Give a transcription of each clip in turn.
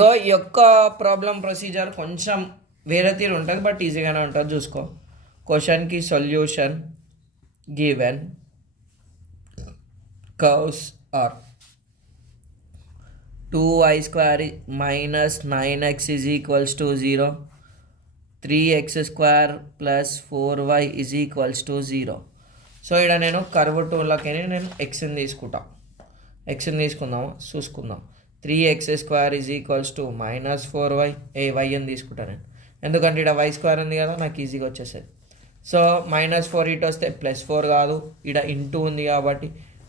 So ఈ యొక్క problem procedure కొంచెం వేరే తీరు ఉంటుంది, బట్ ఈజీగానే ఉంటుంది. చూసుకో, క్వశ్చన్కి solution given curves are 2y² minus 9x is equals to 0, 3x² plus 4y is equals to 0. So ఇక్కడ నేను కర్వ్ టూలకి నేను ఎక్స్ని తీసుకుందాము, చూసుకుందాం. 3x² is equals to -4y, y అని తీసుకుంటాను నేను, ఎందుకంటే ఇక్కడ y² ఉంది కదా, నాకు ఈజీగా వచ్చేసేది. సో -4 ఇటు వస్తే +4 కాదు, ఇక్కడ ఇంటూ ఉంది కాబట్టి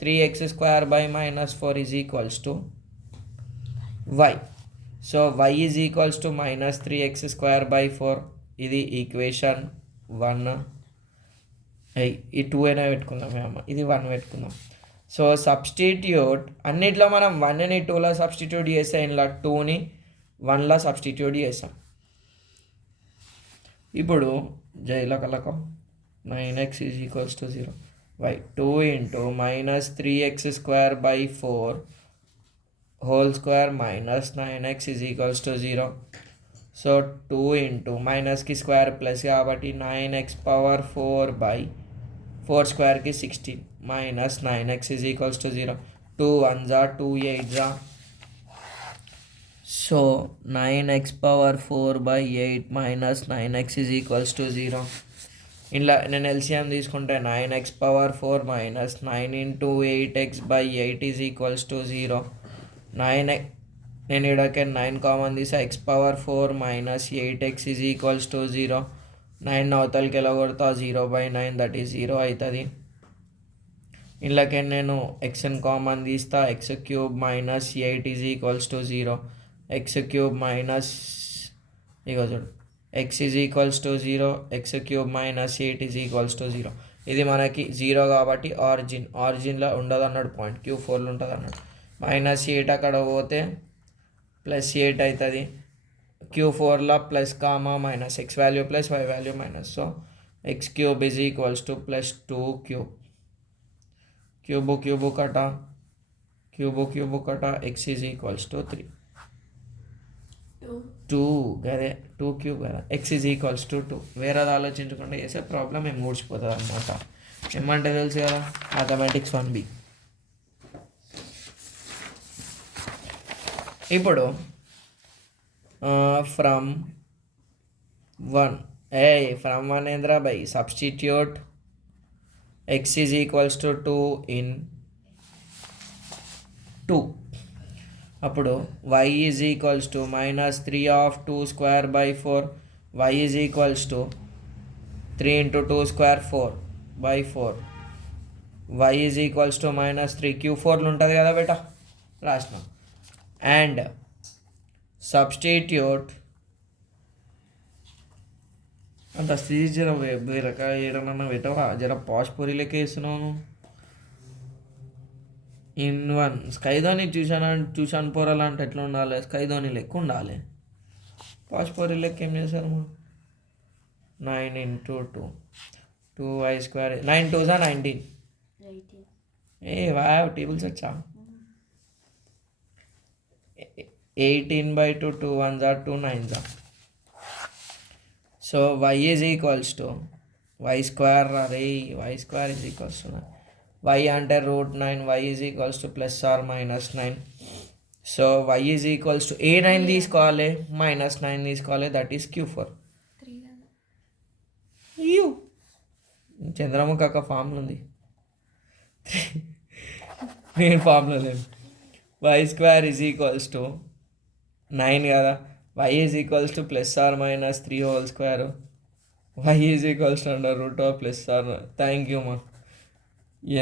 3x² by -4 is equals to y. So y is equals to -3x² by 4. ఇది ఈక్వేషన్ 1. ఈ 2 అయినా పెట్టుకుందాం అమ్మ, ఇది 1 పెట్టుకుందాం. సో సబ్స్టిట్యూట్ అన్నిట్లో మనం 1ని 2లో సబ్స్టిట్యూట్ చేస్తాం, ఇలా 2ని 1లో సబ్స్టిట్యూట్ చేస్తాం. ఇప్పుడు జైలకలకం 9x is equals to 0 y 2 into -3x² by 4 whole square minus 9x is equals to 0. So 2 into మైనస్కి స్క్వేర్ ప్లస్ కాబట్టి 9x పవర్ 4 by 4 స్క్వేర్కి 16 minus 9x is equals to 0. 2 1s are 2 8s are. So 9x power 4 by 8 minus 9x is equals to 0. ఇలా నేను LCM తీసుకుంటే 9x power 4 minus 9 into 8x by 8 is equals to 0. 9 నేను ఇక్కడికి 9 common తీసా, X power 4 minus 8x is equals to 0. 9 అవతలకి ఎలా కొడతా, 0/9 that is 0 అవుతుంది. ఇళ్ళకి నేను ఎక్స్ని కామన్ తీస్తా, x³ minus 8 is equals to 0. x³ minus ఇగో చూడు, x is equals to 0, x³ minus 8 is equals to 0. ఇది మనకి 0 కాబట్టి ఆరిజిన్లో ఉండదు అన్నాడు, పాయింట్ Q4లో ఉంటుంది అన్నాడు. -8 అక్కడ పోతే +8 అవుతుంది, Q4లో plus comma minus, x value plus y value minus. So x³ is equals to +2 cube కట x is equals to 3 2 గదే 2³ కదా, x is equals to 2. వేరేది ఆలోచించకుండా చేసే ప్రాబ్లం ఏం మూడ్చిపోతుంది అనమాట. ఏమంటే తెలుసు కదా, మ్యాథమెటిక్స్ 1B. ఇప్పుడు ఫ్రమ్ 1 ఏంద్రా by substitute x is equals to 2 in 2. అప్పుడు y is equals to -3 of 2 square by 4, y is equals to 3 into 2 square 4 by 4, y is equals to -3. Q4లో ఉంటుంది కదా బేటా, రాసినాం. అండ్ సబ్స్టిట్యూట్ అంత స్టీజ్ జర వేరక ఏడనన్నా పెట్టవా, జర పాష్ పొరిలెక్క వేస్తున్నాను. ఇన్ 1 స్కైధోని ట్యూషన్ పోరాలంటే ఎట్లా ఉండాలి, స్కైధోని లెక్క ఉండాలి. పాష్ పొరి లెక్క ఏం చేశారు మా, 9 into 2 2y², 9 2s are 19. వా టేబుల్స్ వచ్చా, 18/2 2 1s are 2 9s are. So y is equals to y² y² is equals to 9. y అంటే √9, y is equals to +or-9. So y is equals to ఏ 9 తీసుకోవాలి, -9 తీసుకోవాలి, దట్ ఈస్ Q4. చంద్రముఖి అక్క ఫామ్లో ఉంది, నేను ఫామ్లో లేదు. y² is equals to 9 కదా, y is equals to +or-3 whole square, y is equals to √+ thank you మా,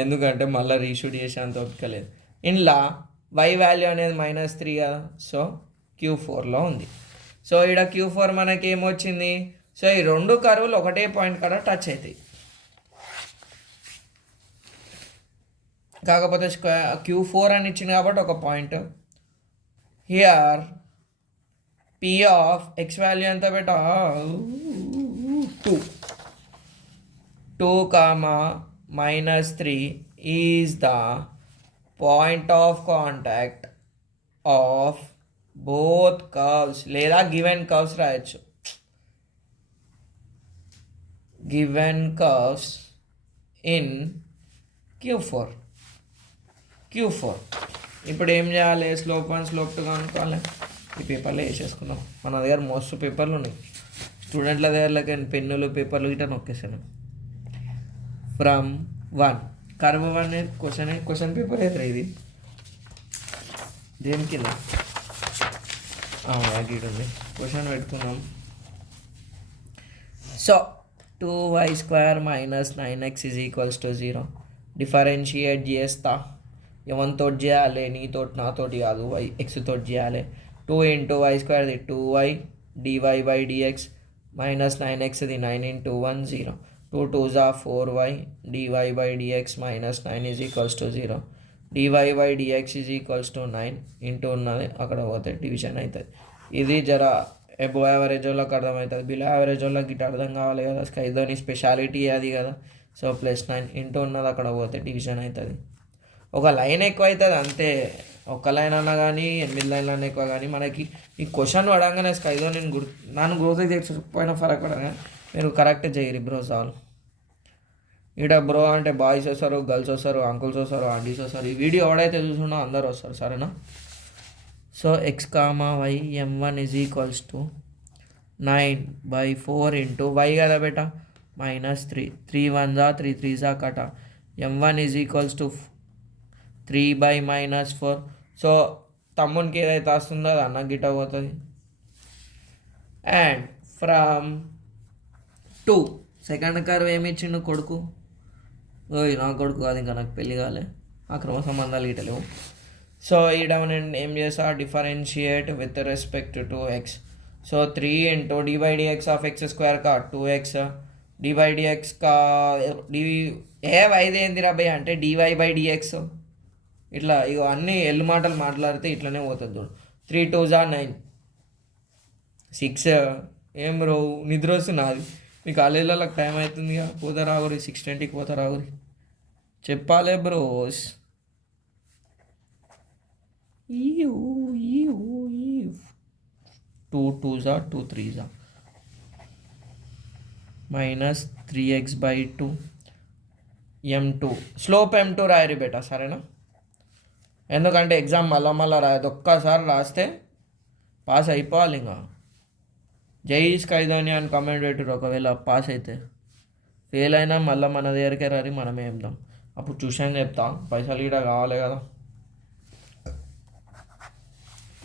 ఎందుకంటే మళ్ళీ రీషూట్ చేసే అంత ఓపిక లేదు. ఇంట్లో y వాల్యూ అనేది -3 కదా, సో Q4లో ఉంది. సో ఇక్కడ Q4 మనకి ఏమొచ్చింది, సో ఈ రెండు కర్వులు ఒకటే పాయింట్ కాడ టచ్ అవుతాయి. కాకపోతే Q4 అని ఇచ్చింది కాబట్టి ఒక point. Here P of x value ఎంత బెటా, 2 -3 is the point of contact of both curves లేదా గివెన్ కర్వ్స్ రాయొచ్చు. Given curves in Q4. ఇప్పుడు ఏం చేయాలి? స్లోప్ 1 స్లోప్ 2 కనుక్కోవాలి. ఈ పేపర్లో వేసేసుకుందాం. మన దగ్గర మోస్ట్ పేపర్లు ఉన్నాయి. స్టూడెంట్ల దగ్గర పెన్నులు పేపర్లు గిట్ట నొక్కేసాను. ఫ్రమ్ 1 కర్వ్ 1 క్వశ్చన్ పేపర్ ఏదో ఇది దేని కింద గీట్ ఉంది. క్వశ్చన్ పెట్టుకుందాం. So 2y² - 9x = 0. డిఫరెన్షియేట్ చేస్తా. ఎవరితో చేయాలి? నీతోటి నాతోటి కాదు, ఎక్స్ తోటి చేయాలి. 2 × y² 2y dy/dx - 9x 9 × 1 0. 2 2s 4y dy/dx - 9 = 0. dy/dx = 9 into ఉన్నది అక్కడ పోతే డివిజన్ అవుతుంది. ఇది జర ఎబో యావరేజ్ వాళ్ళకి అర్థమవుతుంది. బిలో యావరేజ్ వాళ్ళకి ఇటు అర్థం కావాలి కదా. స్కైదోని స్పెషాలిటీ అది కదా. సో +9 ఇంటూ ఉన్నది అక్కడ పోతే డివిజన్ అవుతుంది. ఒక లైన్ ఎక్కువ అవుతుంది అంతే. ఒక లైన్ అన్నా కానీ 8 లైన్లు అన్నా ఎక్కువ కానీ మనకి ఈ క్వశ్చన్ పడంగానే స్కైదో నన్ను గ్రోత్ తెచ్చిపోయిన ఫరక్ పడగా మీరు కరెక్ట్ చేయరు బ్రో చాలు. ఇక్కడ బ్రో అంటే బాయ్స్ వస్తారు, గర్ల్స్ వస్తారు, అంకుల్స్ వస్తారు, ఆంటీస్ వస్తారు. ఈ వీడియో ఎవడైతే చూసుకున్నా అందరు వస్తారు, సరేనా? So x, y m1 = 9/4 into y కదా బేట -3. 3 1s 3 3s కట. m1 = 3/-4. సో తమ్మునికి ఏదైతే వస్తుందో అది అన్న గిట్ట పోతుంది. అండ్ ఫ్రమ్ 2 సెకండ్ కర్వ్ ఏమి ఇచ్చిండు కొడుకు? నా కొడుకు కాదు, ఇంకా నాకు పెళ్ళి కాలే, ఆ క్రమ సంబంధాలు గిట్టలేవు. సో ఈడ నేను ఏం చేసా? Differentiate with respect to x. So 3 × dy/dx of x² का 2x dy/dx का వైది ఏందిరా భయ్ అంటే dy/dx. ఇట్లా ఇక అన్ని ఎల్లు మాటలు మాట్లాడితే ఇట్లనే పోతుంది చూడు. 3 2s 9 6. ఏం బ్రో నిద్ర వస్తున్నది? మీ కాలేజీలో టైం అవుతుంది ఇక పోతారా ఆగురి. 6:20కి పోతారా ఆగురి. చెప్పాలే bros. 2 2s 2 3s -3x/2 m2. Slope m2 రాయరి బేటా, సరేనా? ఎందుకంటే ఎగ్జామ్ మళ్ళా రాయదు. ఒక్కసారి రాస్తే పాస్ అయిపోవాలి. ఇంకా జై స్కైదోని అని కామెంట్ పెట్టారు. ఒకవేళ పాస్ అయితే, ఫెయిల్ అయినా మళ్ళీ మన దగ్గరికే రారి, మనమే చెప్దాం. అప్పుడు ట్యూషన్ చెప్తాం, పైసలు కూడా కావాలి కదా.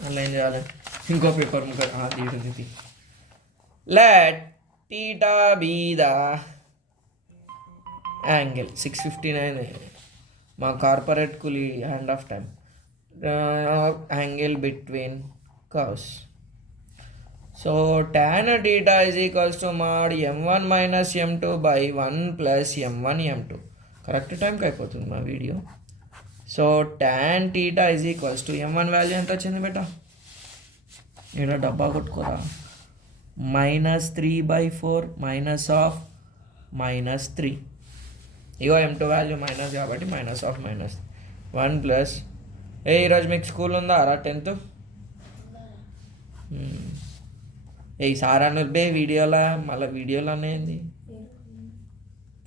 అలా ఏం చేయాలి? ఇంకో పేపర్ తీసింది. లెట్ θ బీ ద యాంగిల్ 6:59 మా కార్పొరేట్ కూలీ hand of time. Angle between curves. So tan θ mod m1 - m2/1 + m1 m2. Correct టైంకి అయిపోతుంది మా video. So tan θ m1 value ఎంత వచ్చింది బేటా? ఇక్కడ డబ్బా కొట్టుకోరా. -3/4 -3. ఇగో m2 వాల్యూ మైనస్ కాబట్టి -1 ప్లస్. ఈరోజు మీకు స్కూల్ ఉందా రా 10th? సార్ అన్నది వీడియోలో మళ్ళీ వీడియోలోనే ఏంది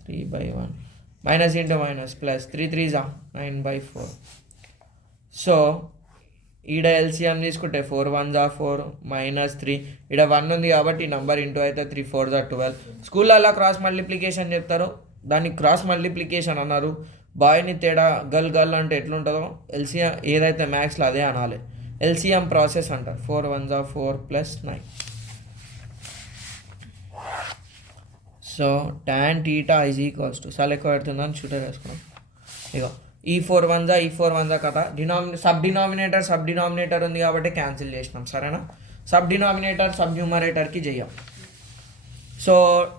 3/1 minus into minus plus 3 3s 9/4. So ఈడ ఎల్సిఎం తీసుకుంటే 4 1s 4 -3. ఈడ 1 ఉంది కాబట్టి ఈ నెంబర్ ఇంటూ అయితే 3 4s 12. స్కూల్లో క్రాస్ మల్టిప్లికేషన్ చెప్తారు, దాన్ని క్రాస్ మల్టిప్లికేషన్ అన్నారు. బాయ్ని తేడా గర్ల్ అంటే ఎట్లుంటుందో ఎల్సిఎం ఏదైతే మ్యాథ్స్లో అదే అనాలి. ఎల్సిఎం ప్రాసెస్ అంటారు. 4 1s 4 + 9. సో tan θ చాలా ఎక్కువ పెడుతుందని షూటర్ వేసుకున్నాం. ఇగో ఈ 4 1s కదా. సబ్ డినామినేటర్ ఉంది కాబట్టి క్యాన్సిల్ చేసినాం, సరేనా? సబ్ డినామినేటర్ సబ్ న్యూమరేటర్కి చెయ్యం. సో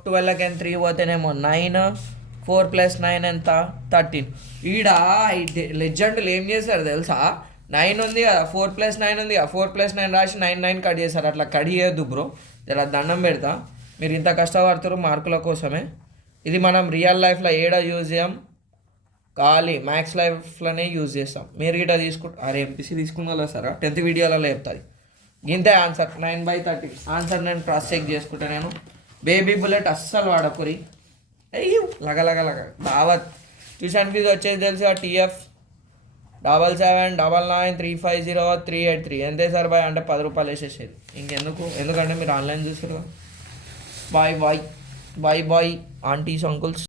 12 3 పోతేనేమో 9, 4 + 9 ఎంత 13. ఈడ లెజెండ్లు ఏం చేశారు తెలుసా? 9 ఉంది కదా, 4 + 9 ఉంది కదా, 4 + 9 రాసి 9 9 కట్ చేశారు. అట్లా కట్ చేయొద్దు బ్రో, జర దండం పెడతా. మీరు ఇంత కష్టపడుతారు మార్కుల కోసమే. ఇది మనం రియల్ లైఫ్లో ఏడ యూజ్ చేయం, ఖాళీ మ్యాథ్స్ లైఫ్లోనే యూజ్ చేస్తాం. మీరు గిట్ట ఎంపీసీ తీసుకున్న సారా 10th వీడియోలలో చెప్తుంది. ఇంతే ఆన్సర్ 9/30. ఆన్సర్ నేను క్రాస్ చెక్ చేసుకుంటా. నేను బేబీ బుల్లెట్ అస్సలు వాడకురి. అయ్యో లగ లగ లగ దావత్. ట్యూషన్ ఫీజు వచ్చేది తెలుసు టీఎఫ్ 77999350 ఎంతే సార్ బాయ్ అంటే 10 రూపాయలు వేసేసేది. ఇంకెందుకు, ఎందుకంటే మీరు ఆన్లైన్ చూసారు. Bye bye bye bye aunties uncles.